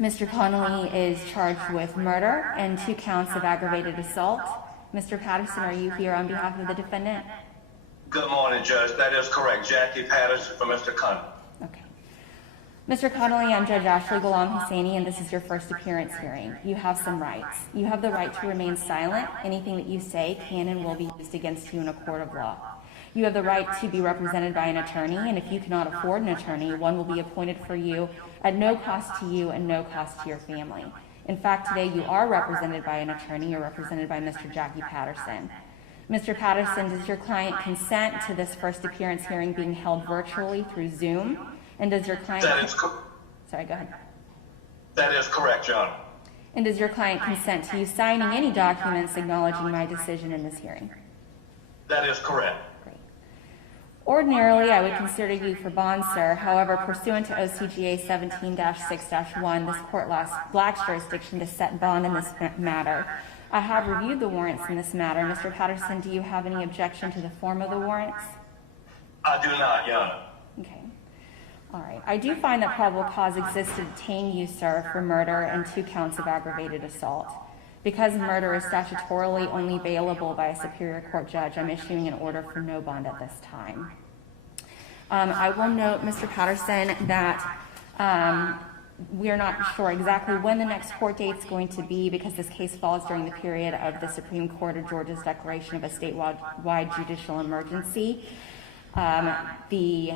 Mr. Conley is charged with murder and 2 counts of aggravated assault. Mr. Patterson, are you here on behalf of the defendant? Good morning, Judge. That is correct. Jackie Patterson for Mr. Conley. Okay. Mr. Conley, I'm Judge Ashley Ghulam Hussaini, and this is your first appearance hearing. You have some rights. You have the right to remain silent. Anything that you say can and will be used against you in a court of law. You have the right to be represented by an attorney, and if you cannot afford an attorney, one will be appointed for you at no cost to you and no cost to your family. In fact, today you are represented by an attorney. You're represented by Mr. Jackie Patterson. Mr. Patterson, does your client consent to this first appearance hearing being held virtually through Zoom? And does your client... Sorry, go ahead. That is correct, Your Honor. And does your client consent to you signing any documents acknowledging my decision in this hearing? That is correct. Great. Ordinarily, I would consider you for bond, sir. However, pursuant to OCGA 17-6-1, this court lacks jurisdiction to set bond in this matter. I have reviewed the warrants in this matter. Mr. Patterson, do you have any objection to the form of the warrants? I do not, Your Honor. Okay. All right. I do find that probable cause exists to detain you, sir, for murder and 2 counts of aggravated assault. Because murder is statutorily only bailable by a superior court judge, I'm issuing an order for no bond at this time. I will note, Mr. Patterson, that we are not sure exactly when the next court date is going to be because this case falls during the period of the Supreme Court of Georgia's declaration of a statewide judicial emergency. The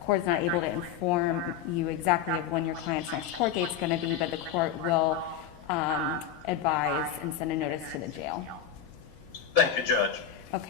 court is not able to inform you exactly of when your client's next court date is going to be, but the court will advise and send a notice to the jail. Thank you, Judge. Okay.